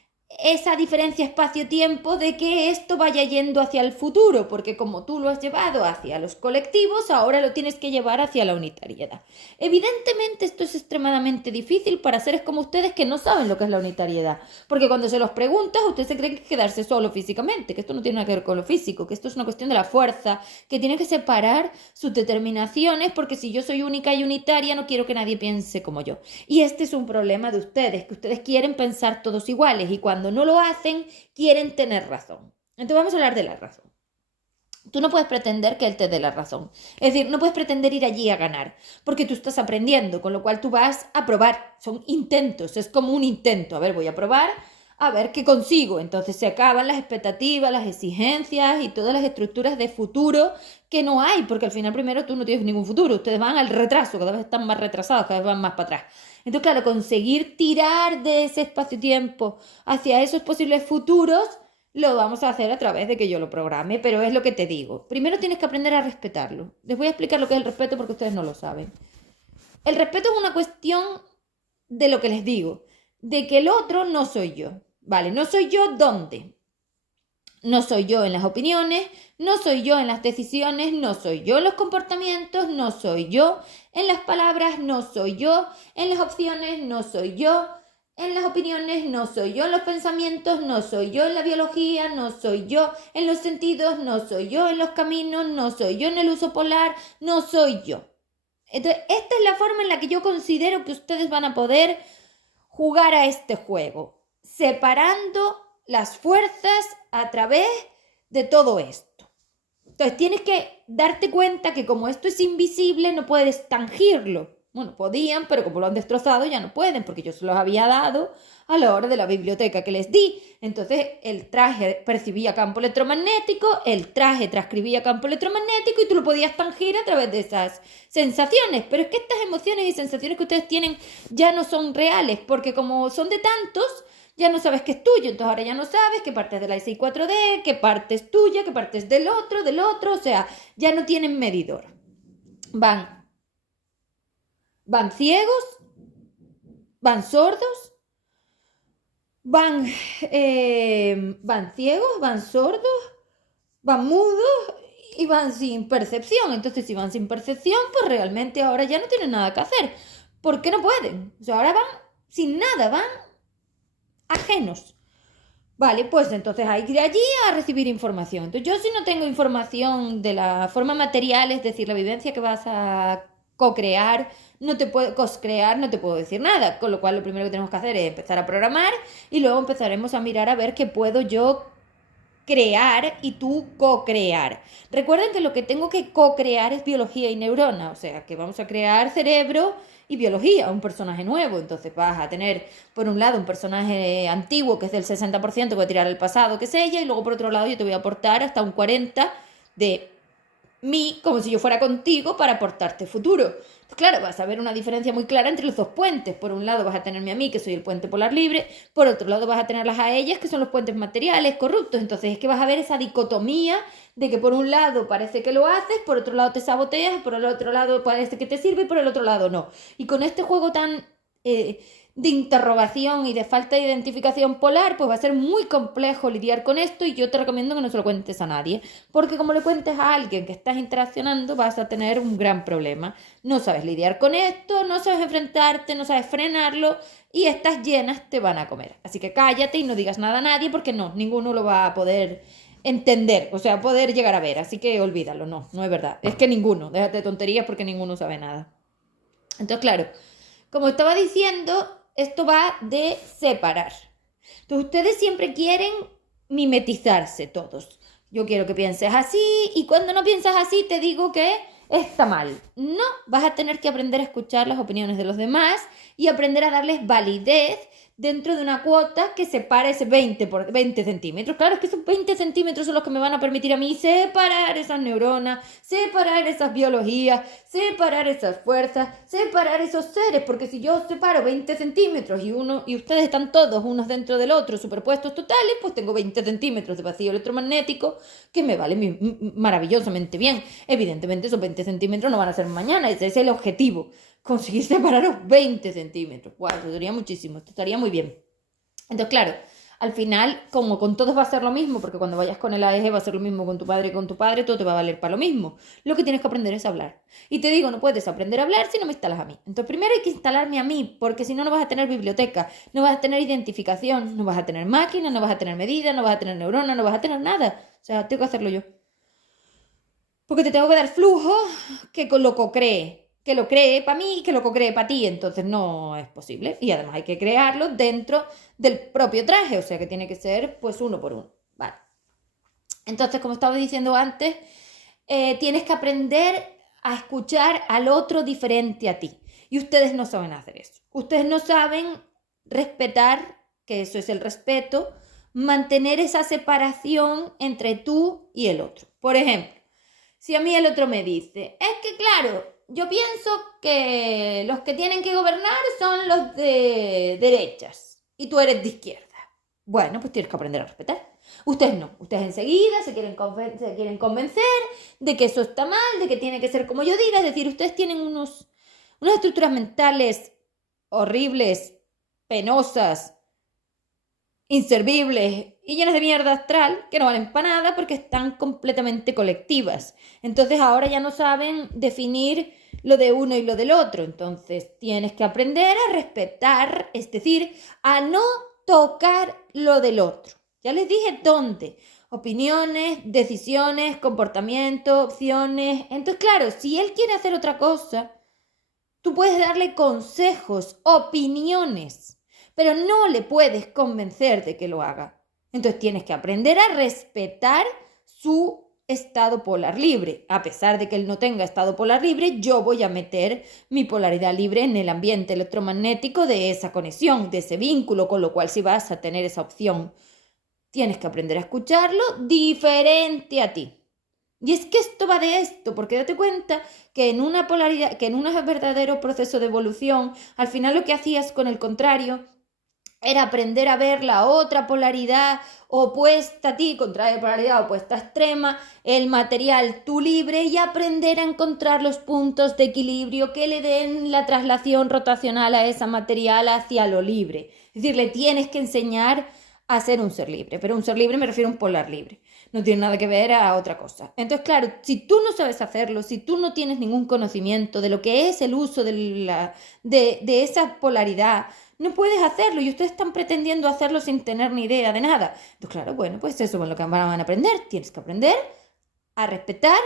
esa diferencia espacio-tiempo de que esto vaya yendo hacia el futuro, porque como tú lo has llevado hacia los colectivos, ahora lo tienes que llevar hacia la unitariedad. Evidentemente esto es extremadamente difícil para seres como ustedes que no saben lo que es la unitariedad, porque cuando se los preguntas, ustedes se creen que quedarse solo físicamente, que esto no tiene nada que ver con lo físico, que esto es una cuestión de la fuerza, que tienen que separar sus determinaciones, porque si yo soy única y unitaria, no quiero que nadie piense como yo. Y este es un problema de ustedes, que ustedes quieren pensar todos iguales y cuando no lo hacen, quieren tener razón. Entonces vamos a hablar de la razón. Tú no puedes pretender que él te dé la razón. Es decir, no puedes pretender ir allí a ganar, porque tú estás aprendiendo, con lo cual tú vas a probar. Son intentos, es como un intento. A ver, voy a probar, a ver qué consigo. Entonces se acaban las expectativas, las exigencias y todas las estructuras de futuro que no hay, porque al final primero tú no tienes ningún futuro. Ustedes van al retraso, cada vez están más retrasados, cada vez van más para atrás. Entonces, claro, conseguir tirar de ese espacio-tiempo hacia esos posibles futuros lo vamos a hacer a través de que yo lo programe, pero es lo que te digo. Primero tienes que aprender a respetarlo. Les voy a explicar lo que es el respeto porque ustedes no lo saben. El respeto es una cuestión de lo que les digo, de que el otro no soy yo. Vale, no soy yo ¿dónde? No soy yo en las opiniones, no soy yo en las decisiones, no soy yo en los comportamientos, no soy yo en las palabras, no soy yo en las opciones, no soy yo en las opiniones, no soy yo en los pensamientos, no soy yo en la biología, no soy yo en los sentidos, no soy yo en los caminos, no soy yo en el uso polar, no soy yo. Entonces, esta es la forma en la que yo considero que ustedes van a poder jugar a este juego, separando las fuerzas a través de todo esto. Entonces tienes que darte cuenta que como esto es invisible, no puedes tangirlo. Bueno, podían, pero como lo han destrozado ya no pueden, porque yo se los había dado a la hora de la biblioteca que les di. Entonces el traje percibía campo electromagnético, el traje transcribía campo electromagnético y tú lo podías tangir a través de esas sensaciones. Pero es que estas emociones y sensaciones que ustedes tienen ya no son reales, porque como son de tantos, ya no sabes qué es tuyo, entonces ahora ya no sabes qué parte es de la SI4D, qué parte es tuya, qué parte es del otro, o sea, ya no tienen medidor. Van ciegos, van sordos, van ciegos, van sordos, van mudos y van sin percepción. Entonces, si van sin percepción, pues realmente ahora ya no tienen nada que hacer. ¿Por qué no pueden? O sea, ahora van sin nada, van ajenos. Vale, pues entonces hay que ir allí a recibir información. Entonces yo si no tengo información de la forma material, es decir, la vivencia que vas a co-crear, no te puedo cos-crear, no te puedo decir nada. Con lo cual lo primero que tenemos que hacer es empezar a programar y luego empezaremos a mirar a ver qué puedo yo crear y tú co-crear. Recuerden que lo que tengo que co-crear es biología y neurona, o sea, que vamos a crear cerebro y biología, un personaje nuevo. Entonces vas a tener, por un lado, un personaje antiguo que es del 60%, que va a tirar al pasado, que es ella, y luego por otro lado yo te voy a aportar hasta un 40% de mí, como si yo fuera contigo, para aportarte futuro. Pues claro, vas a ver una diferencia muy clara entre los dos puentes. Por un lado vas a tenerme a mí, que soy el puente polar libre, por otro lado vas a tenerlas a ellas, que son los puentes materiales, corruptos. Entonces es que vas a ver esa dicotomía de que por un lado parece que lo haces, por otro lado te saboteas, por el otro lado parece que te sirve y por el otro lado no. Y con este juego tan de interrogación y de falta de identificación polar, pues va a ser muy complejo lidiar con esto y yo te recomiendo que no se lo cuentes a nadie, porque como le cuentes a alguien que estás interaccionando vas a tener un gran problema. No sabes lidiar con esto, no sabes enfrentarte, no sabes frenarlo y estas llenas te van a comer. Así que cállate y no digas nada a nadie porque no, ninguno lo va a poder entender, o sea, poder llegar a ver, así que olvídalo, no es verdad, es que ninguno, déjate de tonterías porque ninguno sabe nada. Entonces, claro, como estaba diciendo, esto va de separar. Entonces, ustedes siempre quieren mimetizarse todos. Yo quiero que pienses así y cuando no piensas así te digo que está mal. No, vas a tener que aprender a escuchar las opiniones de los demás y aprender a darles validez dentro de una cuota que separa ese 20 por 20 centímetros. Claro, es que esos 20 centímetros son los que me van a permitir a mí separar esas neuronas, separar esas biologías, separar esas fuerzas, separar esos seres, porque si yo separo 20 centímetros y ustedes están todos unos dentro del otro, superpuestos totales, pues tengo 20 centímetros de vacío electromagnético que me vale maravillosamente bien. Evidentemente esos 20 centímetros no van a ser mañana, ese es el objetivo. Conseguir separaros 20 centímetros. Wow, eso sería muchísimo, esto estaría muy bien. Entonces, claro, al final, como con todos va a ser lo mismo, porque cuando vayas con el AEG va a ser lo mismo con tu padre y con tu padre, todo te va a valer para lo mismo. Lo que tienes que aprender es hablar. Y te digo, no puedes aprender a hablar si no me instalas a mí. Entonces, primero hay que instalarme a mí, porque si no, no vas a tener biblioteca, no vas a tener identificación, no vas a tener máquina, no vas a tener medida, no vas a tener neurona, no vas a tener nada. O sea, tengo que hacerlo yo. Porque te tengo que dar flujo que lo co-cree. Que lo cree para mí y que lo co-cree para ti, entonces no es posible. Y además hay que crearlo dentro del propio traje, o sea que tiene que ser pues uno por uno. Vale. Entonces, como estaba diciendo antes, tienes que aprender a escuchar al otro diferente a ti. Y ustedes no saben hacer eso. Ustedes no saben respetar, que eso es el respeto, mantener esa separación entre tú y el otro. Por ejemplo, si a mí el otro me dice, es que claro, yo pienso que los que tienen que gobernar son los de derechas y tú eres de izquierda. Bueno, pues tienes que aprender a respetar. Ustedes no, ustedes enseguida se quieren convencer de que eso está mal, de que tiene que ser como yo diga, es decir, ustedes tienen unas estructuras mentales horribles, penosas, inservibles y llenas de mierda astral que no valen para nada porque están completamente colectivas. Entonces ahora ya no saben definir lo de uno y lo del otro. Entonces tienes que aprender a respetar, es decir, a no tocar lo del otro. Ya les dije dónde. Opiniones, decisiones, comportamiento, opciones. Entonces, claro, si él quiere hacer otra cosa, tú puedes darle consejos, opiniones, pero no le puedes convencer de que lo haga. Entonces tienes que aprender a respetar su estado polar libre. A pesar de que él no tenga estado polar libre, yo voy a meter mi polaridad libre en el ambiente electromagnético de esa conexión, de ese vínculo, con lo cual si vas a tener esa opción, tienes que aprender a escucharlo diferente a ti. Y es que esto va de esto, porque date cuenta que en una polaridad, que en un verdadero proceso de evolución, al final lo que hacías con el contrario era aprender a ver la otra polaridad opuesta a ti, contraria polaridad opuesta extrema, el material tú libre y aprender a encontrar los puntos de equilibrio que le den la traslación rotacional a esa material hacia lo libre. Es decir, le tienes que enseñar a ser un ser libre, pero un ser libre me refiero a un polar libre. No tiene nada que ver a otra cosa. Entonces, claro, si tú no sabes hacerlo, si tú no tienes ningún conocimiento de lo que es el uso de esa polaridad, no puedes hacerlo y ustedes están pretendiendo hacerlo sin tener ni idea de nada. Entonces, claro, bueno, pues eso es lo que van a aprender. Tienes que aprender a respetar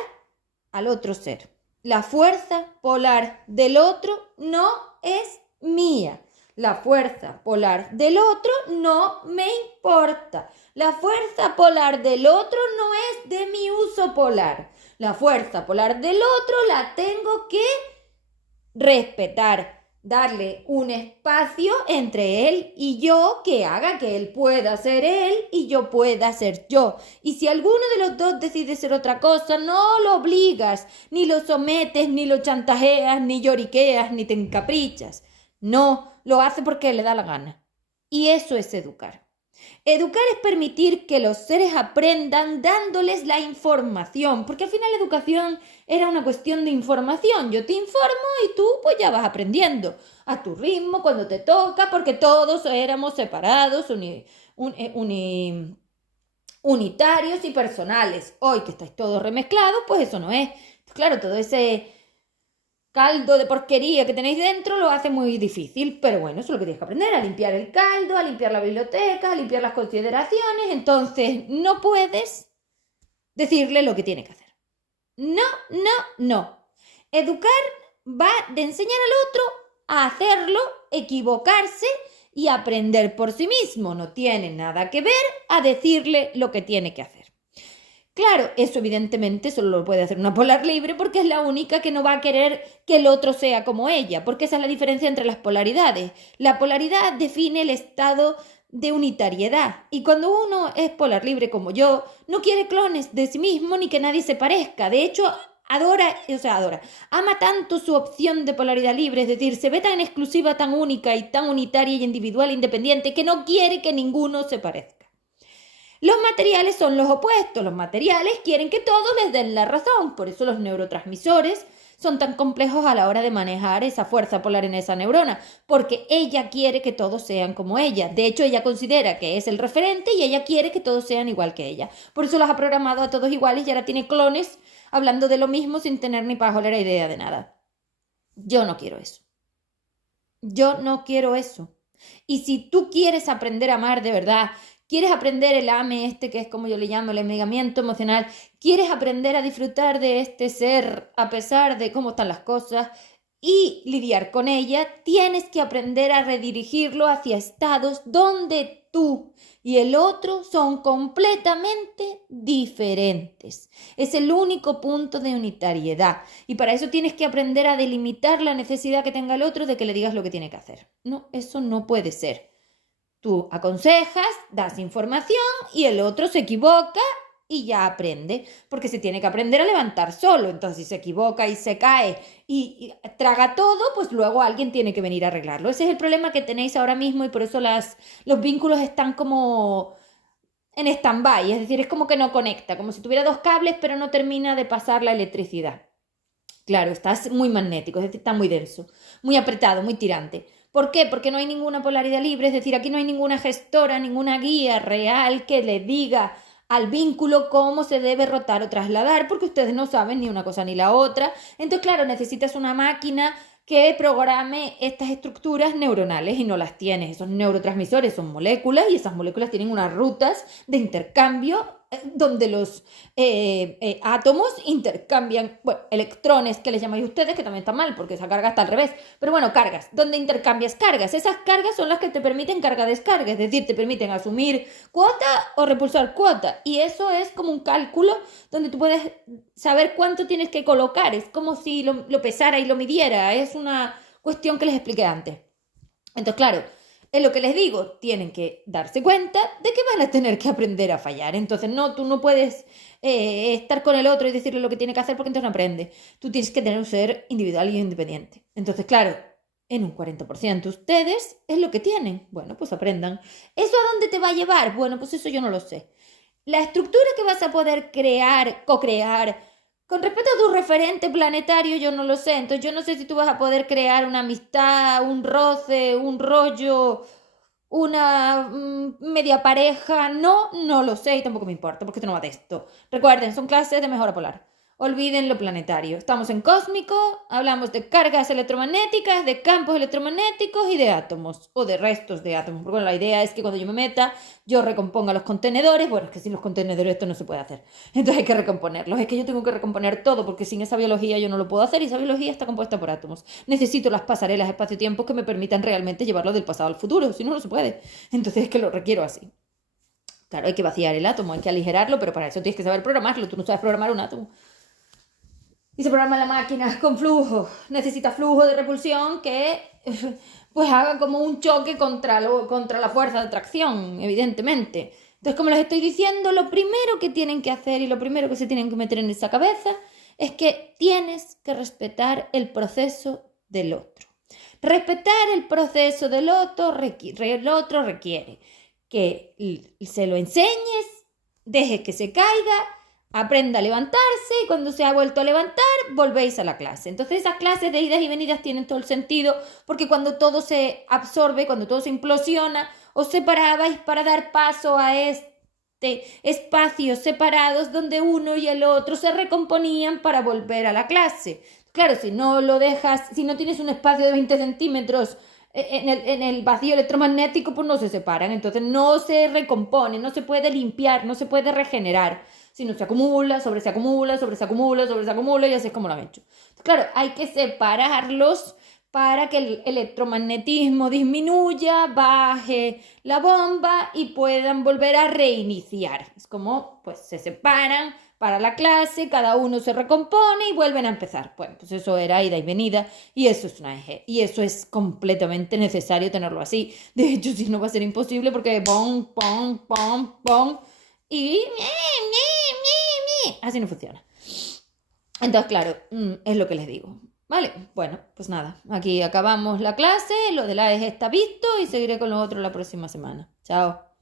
al otro ser. La fuerza polar del otro no es mía. La fuerza polar del otro no me importa. La fuerza polar del otro no es de mi uso polar. La fuerza polar del otro la tengo que respetar, darle un espacio entre él y yo que haga que él pueda ser él y yo pueda ser yo. Y si alguno de los dos decide ser otra cosa, no lo obligas, ni lo sometes, ni lo chantajeas, ni lloriqueas, ni te encaprichas. No, lo hace porque le da la gana. Y eso es educar. Educar es permitir que los seres aprendan dándoles la información, porque al final la educación era una cuestión de información. Yo te informo y tú pues ya vas aprendiendo a tu ritmo, cuando te toca, porque todos éramos separados, unitarios y personales. Hoy que estáis todos remezclados, pues eso no es. Claro, todo ese caldo de porquería que tenéis dentro lo hace muy difícil, pero bueno, eso es lo que tienes que aprender, a limpiar el caldo, a limpiar la biblioteca, a limpiar las consideraciones. Entonces no puedes decirle lo que tiene que hacer. No, no, no. Educar va de enseñar al otro a hacerlo, equivocarse y aprender por sí mismo. No tiene nada que ver a decirle lo que tiene que hacer. Claro, eso evidentemente solo lo puede hacer una polar libre porque es la única que no va a querer que el otro sea como ella, porque esa es la diferencia entre las polaridades. La polaridad define el estado de unitariedad y cuando uno es polar libre como yo, no quiere clones de sí mismo ni que nadie se parezca. De hecho, ama tanto su opción de polaridad libre, es decir, se ve tan exclusiva, tan única y tan unitaria y individual e independiente que no quiere que ninguno se parezca. Los materiales son los opuestos. Los materiales quieren que todos les den la razón. Por eso los neurotransmisores son tan complejos a la hora de manejar esa fuerza polar en esa neurona, porque ella quiere que todos sean como ella. De hecho, ella considera que es el referente y ella quiere que todos sean igual que ella. Por eso los ha programado a todos iguales y ahora tiene clones hablando de lo mismo sin tener ni pajolera idea de nada. Yo no quiero eso. Yo no quiero eso. Y si tú quieres aprender a amar de verdad, quieres aprender el AME este, que es como yo le llamo, el enamoramiento emocional, quieres aprender a disfrutar de este ser a pesar de cómo están las cosas y lidiar con ella, tienes que aprender a redirigirlo hacia estados donde tú y el otro son completamente diferentes. Es el único punto de unitariedad y para eso tienes que aprender a delimitar la necesidad que tenga el otro de que le digas lo que tiene que hacer. No, eso no puede ser. Tú aconsejas, das información y el otro se equivoca y ya aprende, porque se tiene que aprender a levantar solo. Entonces, si se equivoca y se cae y traga todo, pues luego alguien tiene que venir a arreglarlo. Ese es el problema que tenéis ahora mismo y por eso los vínculos están como en stand-by, es decir, es como que no conecta, como si tuviera dos cables pero no termina de pasar la electricidad. Claro, está muy magnético, es decir, está muy denso, muy apretado, muy tirante. ¿Por qué? Porque no hay ninguna polaridad libre, es decir, aquí no hay ninguna gestora, ninguna guía real que le diga al vínculo cómo se debe rotar o trasladar, porque ustedes no saben ni una cosa ni la otra. Entonces, claro, necesitas una máquina que programe estas estructuras neuronales y no las tienes. Esos neurotransmisores son moléculas y esas moléculas tienen unas rutas de intercambio donde los átomos intercambian, bueno, electrones que les llamáis ustedes, que también está mal porque esa carga está al revés, pero bueno, cargas, donde intercambias cargas. Esas cargas son las que te permiten carga-descarga, es decir, te permiten asumir cuota o repulsar cuota y eso es como un cálculo donde tú puedes saber cuánto tienes que colocar, es como si lo pesara y lo midiera, es una cuestión que les expliqué antes. Entonces, claro, es lo que les digo, tienen que darse cuenta de que van a tener que aprender a fallar. Entonces, no, tú no puedes estar con el otro y decirle lo que tiene que hacer porque entonces no aprende. Tú tienes que tener un ser individual y independiente. Entonces, claro, en un 40% ustedes es lo que tienen. Bueno, pues aprendan. ¿Eso a dónde te va a llevar? Bueno, pues eso yo no lo sé. La estructura que vas a poder crear, co-crear, con respecto a tu referente planetario, yo no lo sé. Entonces, yo no sé si tú vas a poder crear una amistad, un roce, un rollo, una media pareja. No, no lo sé y tampoco me importa porque esto no va de esto. Recuerden, son clases de mejora polar. Olviden lo planetario. Estamos en cósmico, hablamos de cargas electromagnéticas, de campos electromagnéticos y de átomos o de restos de átomos. Porque bueno, la idea es que cuando yo me meta, yo recomponga los contenedores. Bueno, es que sin los contenedores esto no se puede hacer. Entonces hay que recomponerlos. Es que yo tengo que recomponer todo porque sin esa biología yo no lo puedo hacer y esa biología está compuesta por átomos. Necesito las pasarelas espacio-tiempo que me permitan realmente llevarlo del pasado al futuro. Si no, no se puede. Entonces es que lo requiero así. Claro, hay que vaciar el átomo, hay que aligerarlo, pero para eso tienes que saber programarlo. Tú no sabes programar un átomo. Y se programa la máquina con flujo. Necesita flujo de repulsión que pues haga como un choque contra la fuerza de atracción, evidentemente. Entonces, como les estoy diciendo, lo primero que tienen que hacer y lo primero que se tienen que meter en esa cabeza es que tienes que respetar el proceso del otro. Respetar el proceso del otro requiere que se lo enseñes, dejes que se caiga, aprenda a levantarse y cuando se ha vuelto a levantar, volvéis a la clase. Entonces esas clases de idas y venidas tienen todo el sentido porque cuando todo se absorbe, cuando todo se implosiona, os separabais para dar paso a espacios separados donde uno y el otro se recomponían para volver a la clase. Claro, si no lo dejas, si no tienes un espacio de 20 centímetros en el vacío electromagnético, pues no se separan, entonces no se recompone, no se puede limpiar, no se puede regenerar. sino se acumula, se acumula, se acumula, se acumula y así es como lo han hecho. Claro, hay que separarlos para que el electromagnetismo disminuya, baje la bomba y puedan volver a reiniciar. Es como, pues, se separan para la clase, cada uno se recompone y vuelven a empezar. Bueno, pues eso era ida y venida y eso es una eje. Y eso es completamente necesario tenerlo así. De hecho, si no va a ser imposible porque pom, pom, pom, pom y así no funciona. Entonces, claro, es lo que les digo. Vale, bueno, pues nada, aquí acabamos la clase, lo de la eje está visto y seguiré con lo otro la próxima semana. Chao.